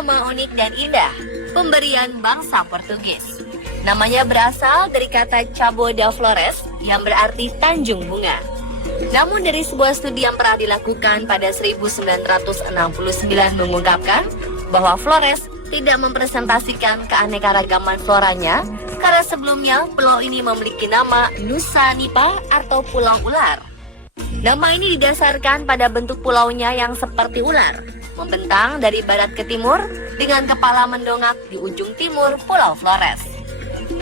nama unik dan indah, pemberian bangsa Portugis. Namanya berasal dari kata Cabo da Flores yang berarti Tanjung Bunga. Namun dari sebuah studi yang pernah dilakukan pada 1969 mengungkapkan bahwa Flores tidak mempresentasikan keanekaragaman floranya karena sebelumnya pulau ini memiliki nama Nusa Nipa atau Pulau Ular. Nama ini didasarkan pada bentuk pulaunya yang seperti ular, membentang dari barat ke timur dengan kepala mendongak di ujung timur Pulau Flores.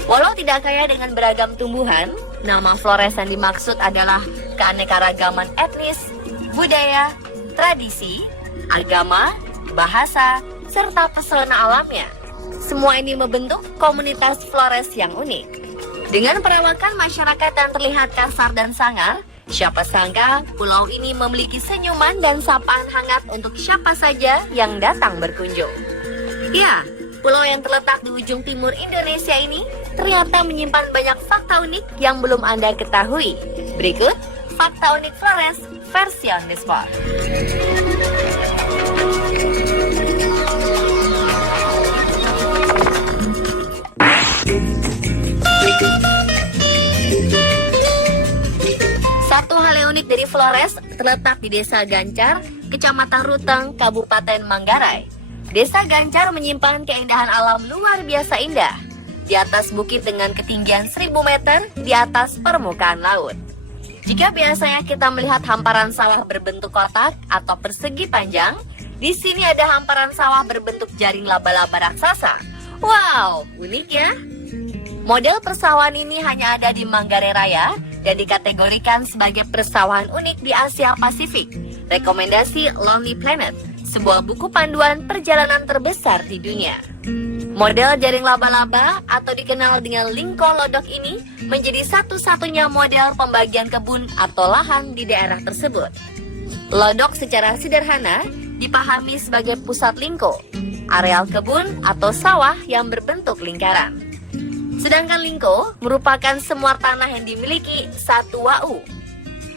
Walau tidak kaya dengan beragam tumbuhan, nama Flores yang dimaksud adalah keanekaragaman etnis, budaya, tradisi, agama, bahasa, serta pesona alamnya. Semua ini membentuk komunitas Flores yang unik. Dengan perawakan masyarakat yang terlihat kasar dan sangar, siapa sangka pulau ini memiliki senyuman dan sapaan hangat untuk siapa saja yang datang berkunjung. Ya, pulau yang terletak di ujung timur Indonesia ini ternyata menyimpan banyak fakta unik yang belum Anda ketahui. Berikut fakta unik Flores versi on the spot. Satu hal yang unik dari Flores terletak di Desa Gancar, Kecamatan Ruteng, Kabupaten Manggarai. Desa Gancar menyimpan keindahan alam luar biasa indah di atas bukit dengan ketinggian 1000 meter di atas permukaan laut. Jika biasanya kita melihat hamparan sawah berbentuk kotak atau persegi panjang, di sini ada hamparan sawah berbentuk jaring laba-laba raksasa. Wow, unik ya! Model persawahan ini hanya ada di Manggarai Raya dan dikategorikan sebagai persawahan unik di Asia Pasifik. Rekomendasi Lonely Planet, sebuah buku panduan perjalanan terbesar di dunia. Model jaring laba-laba atau dikenal dengan lingko lodok ini menjadi satu-satunya model pembagian kebun atau lahan di daerah tersebut. Lodok secara sederhana dipahami sebagai pusat lingko, areal kebun atau sawah yang berbentuk lingkaran. Sedangkan lingko merupakan semua tanah yang dimiliki satu wau,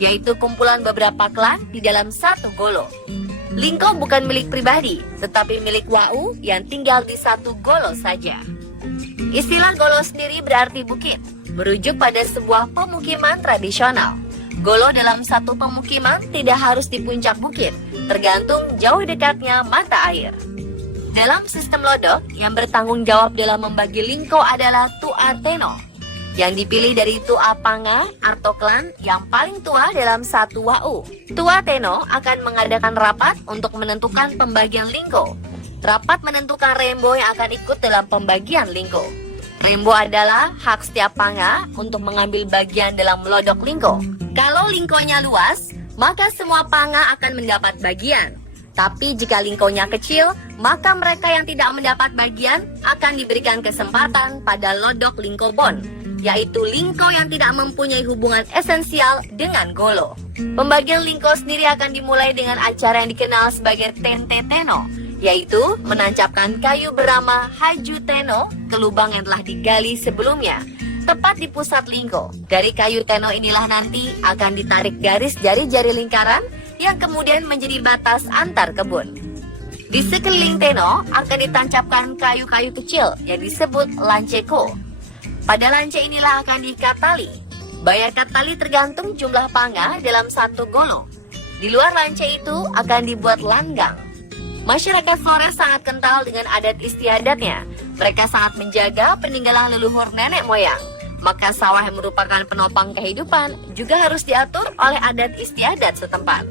yaitu kumpulan beberapa klan di dalam satu golo. Lingko bukan milik pribadi, tetapi milik wau yang tinggal di satu golo saja. Istilah golo sendiri berarti bukit, merujuk pada sebuah pemukiman tradisional. Golo dalam satu pemukiman tidak harus di puncak bukit, tergantung jauh dekatnya mata air. Dalam sistem lodok, yang bertanggung jawab dalam membagi lingko adalah Tua Teno, yang dipilih dari Tua Panga atau klan yang paling tua dalam satu wau. Tua Teno akan mengadakan rapat untuk menentukan pembagian lingko. Rapat menentukan rembo yang akan ikut dalam pembagian lingko. Rembo adalah hak setiap Panga untuk mengambil bagian dalam lodok lingko. Kalau lingkonya luas, maka semua Panga akan mendapat bagian. Tapi jika lingkonya kecil, maka mereka yang tidak mendapat bagian akan diberikan kesempatan pada lodok lingko bon, yaitu lingko yang tidak mempunyai hubungan esensial dengan golo. Pembagian lingko sendiri akan dimulai dengan acara yang dikenal sebagai Tente Teno, yaitu menancapkan kayu bernama Haju Teno ke lubang yang telah digali sebelumnya, tepat di pusat lingko. Dari kayu teno inilah nanti akan ditarik garis jari-jari lingkaran yang kemudian menjadi batas antar kebun. Di sekeliling teno akan ditancapkan kayu-kayu kecil yang disebut lanceko. Pada lance inilah akan diikat tali. Bayar kat tali tergantung jumlah panga dalam satu golo. Di luar lance itu akan dibuat langgang. Masyarakat Flores sangat kental dengan adat istiadatnya. Mereka sangat menjaga peninggalan leluhur nenek moyang. Maka sawah yang merupakan penopang kehidupan juga harus diatur oleh adat istiadat setempat.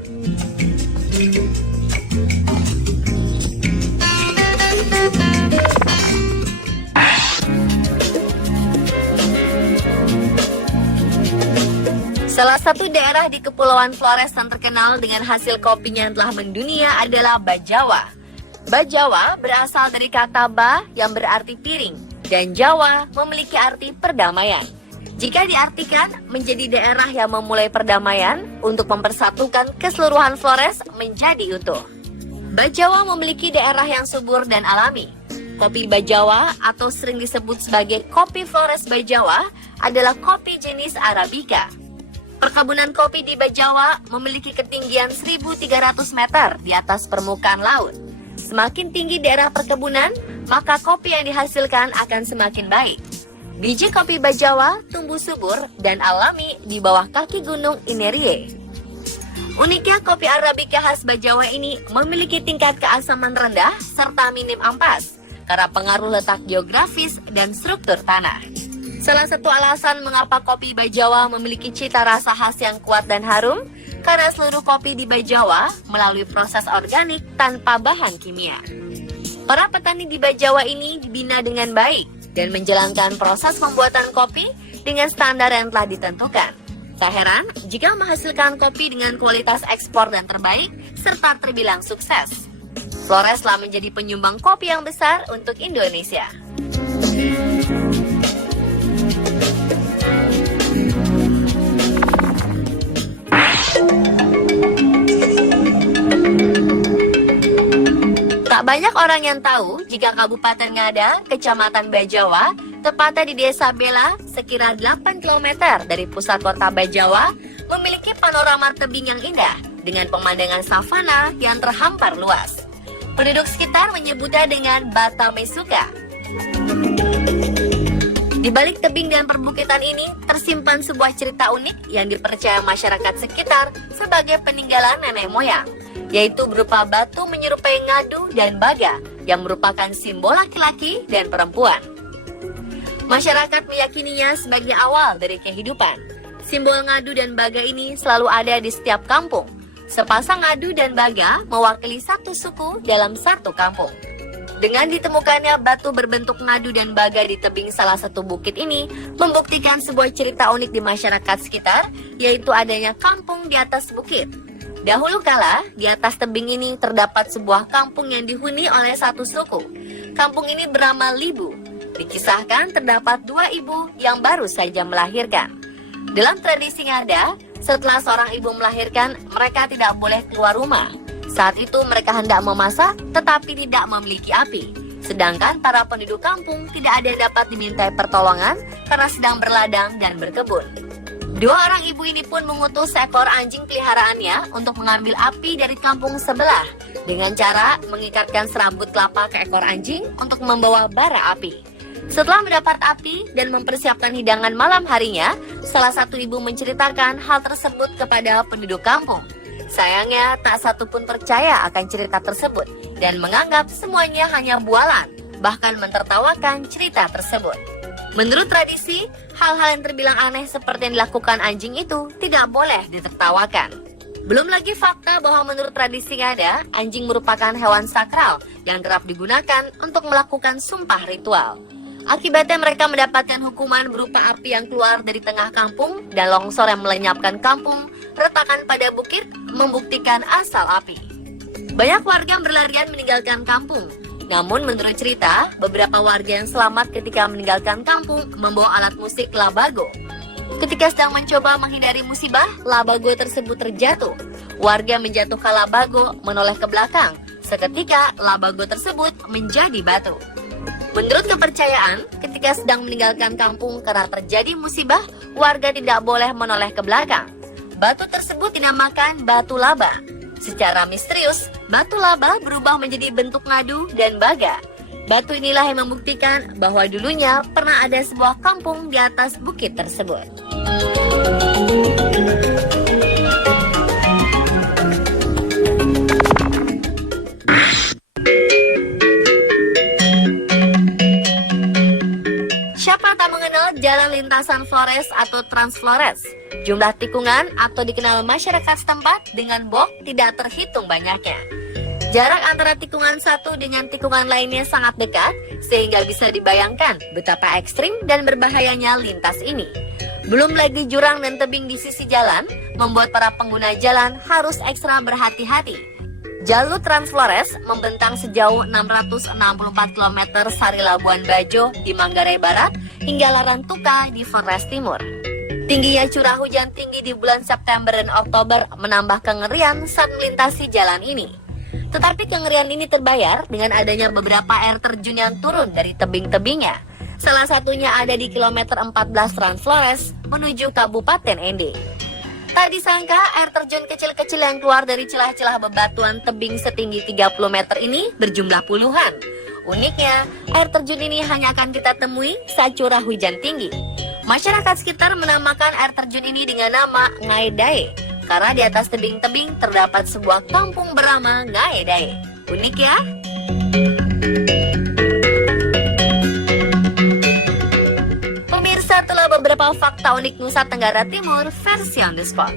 Salah satu daerah di Kepulauan Flores yang terkenal dengan hasil kopinya yang telah mendunia adalah Bajawa. Bajawa berasal dari kata ba yang berarti piring, dan Jawa memiliki arti perdamaian. Jika diartikan menjadi daerah yang memulai perdamaian untuk mempersatukan keseluruhan Flores menjadi utuh. Bajawa memiliki daerah yang subur dan alami. Kopi Bajawa atau sering disebut sebagai kopi Flores Bajawa adalah kopi jenis Arabica. Perkebunan kopi di Bajawa memiliki ketinggian 1.300 meter di atas permukaan laut. Semakin tinggi daerah perkebunan, maka kopi yang dihasilkan akan semakin baik. Biji kopi Bajawa tumbuh subur dan alami di bawah kaki gunung Inerie. Uniknya kopi Arabica khas Bajawa ini memiliki tingkat keasaman rendah serta minim ampas karena pengaruh letak geografis dan struktur tanah. Salah satu alasan mengapa kopi Bajawa memiliki cita rasa khas yang kuat dan harum karena seluruh kopi di Bajawa melalui proses organik tanpa bahan kimia. Para petani di Bajawa ini dibina dengan baik dan menjalankan proses pembuatan kopi dengan standar yang telah ditentukan. Tak heran jika menghasilkan kopi dengan kualitas ekspor dan terbaik serta terbilang sukses. Flores telah menjadi penyumbang kopi yang besar untuk Indonesia. Tak banyak orang yang tahu jika Kabupaten Ngada, Kecamatan Bajawa, tepatnya di Desa Bela, sekira 8 km dari pusat kota Bajawa, memiliki panorama tebing yang indah dengan pemandangan savana yang terhampar luas. Penduduk sekitar menyebutnya dengan Bata Mesuka. Di balik tebing dan perbukitan ini tersimpan sebuah cerita unik yang dipercaya masyarakat sekitar sebagai peninggalan nenek moyang, yaitu berupa batu menyerupai ngadu dan baga yang merupakan simbol laki-laki dan perempuan. Masyarakat meyakininya sebagai awal dari kehidupan. Simbol ngadu dan baga ini selalu ada di setiap kampung. Sepasang ngadu dan baga mewakili satu suku dalam satu kampung. Dengan ditemukannya batu berbentuk ngadu dan baga di tebing salah satu bukit ini membuktikan sebuah cerita unik di masyarakat sekitar, yaitu adanya kampung di atas bukit. Dahulu kala, di atas tebing ini terdapat sebuah kampung yang dihuni oleh satu suku. Kampung ini bernama Libu. Dikisahkan terdapat 2 ibu yang baru saja melahirkan. Dalam tradisi Ngada, setelah seorang ibu melahirkan, mereka tidak boleh keluar rumah. Saat itu mereka hendak memasak, tetapi tidak memiliki api. Sedangkan para penduduk kampung tidak ada yang dapat dimintai pertolongan karena sedang berladang dan berkebun. 2 orang ibu ini pun mengutus seekor anjing peliharaannya untuk mengambil api dari kampung sebelah dengan cara mengikatkan serabut kelapa ke ekor anjing untuk membawa bara api. Setelah mendapat api dan mempersiapkan hidangan malam harinya, salah satu ibu menceritakan hal tersebut kepada penduduk kampung. Sayangnya, tak satu pun percaya akan cerita tersebut dan menganggap semuanya hanya bualan, bahkan mentertawakan cerita tersebut. Menurut tradisi, hal-hal yang terbilang aneh seperti yang dilakukan anjing itu tidak boleh ditertawakan. Belum lagi fakta bahwa menurut tradisi Ngada, anjing merupakan hewan sakral yang kerap digunakan untuk melakukan sumpah ritual. Akibatnya mereka mendapatkan hukuman berupa api yang keluar dari tengah kampung dan longsor yang melenyapkan kampung. Retakan pada bukit membuktikan asal api. Banyak warga berlarian meninggalkan kampung. Namun menurut cerita, beberapa warga yang selamat ketika meninggalkan kampung membawa alat musik labago. Ketika sedang mencoba menghindari musibah, labago tersebut terjatuh. Warga menjatuhkan labago menoleh ke belakang. Seketika labago tersebut menjadi batu. Menurut kepercayaan, ketika sedang meninggalkan kampung karena terjadi musibah, warga tidak boleh menoleh ke belakang. Batu tersebut dinamakan batu laba. Secara misterius, batu laba berubah menjadi bentuk ngadu dan baga. Batu inilah yang membuktikan bahwa dulunya pernah ada sebuah kampung di atas bukit tersebut. Siapa tak mengenal jalan lintasan Flores atau Trans Flores? Jumlah tikungan atau dikenal masyarakat setempat dengan bok tidak terhitung banyaknya. Jarak antara tikungan satu dengan tikungan lainnya sangat dekat, sehingga bisa dibayangkan betapa ekstrim dan berbahayanya lintas ini. Belum lagi jurang dan tebing di sisi jalan, membuat para pengguna jalan harus ekstra berhati-hati. Jalur Trans Flores membentang sejauh 664 km Sari Labuan Bajo di Manggarai Barat hingga Larantuka di Flores Timur. Tingginya curah hujan tinggi di bulan September dan Oktober menambah kengerian saat melintasi jalan ini. Tetapi kengerian ini terbayar dengan adanya beberapa air terjun yang turun dari tebing-tebingnya. Salah satunya ada di kilometer 14 Trans Flores menuju Kabupaten Ende. Tak disangka, air terjun kecil-kecil yang keluar dari celah-celah bebatuan tebing setinggi 30 meter ini berjumlah puluhan. Uniknya, air terjun ini hanya akan kita temui saat curah hujan tinggi. Masyarakat sekitar menamakan air terjun ini dengan nama Ngai Dae, karena di atas tebing-tebing terdapat sebuah kampung bernama Ngai Dae. Unik ya? Pemirsa, itulah beberapa fakta unik Nusa Tenggara Timur versi on the spot.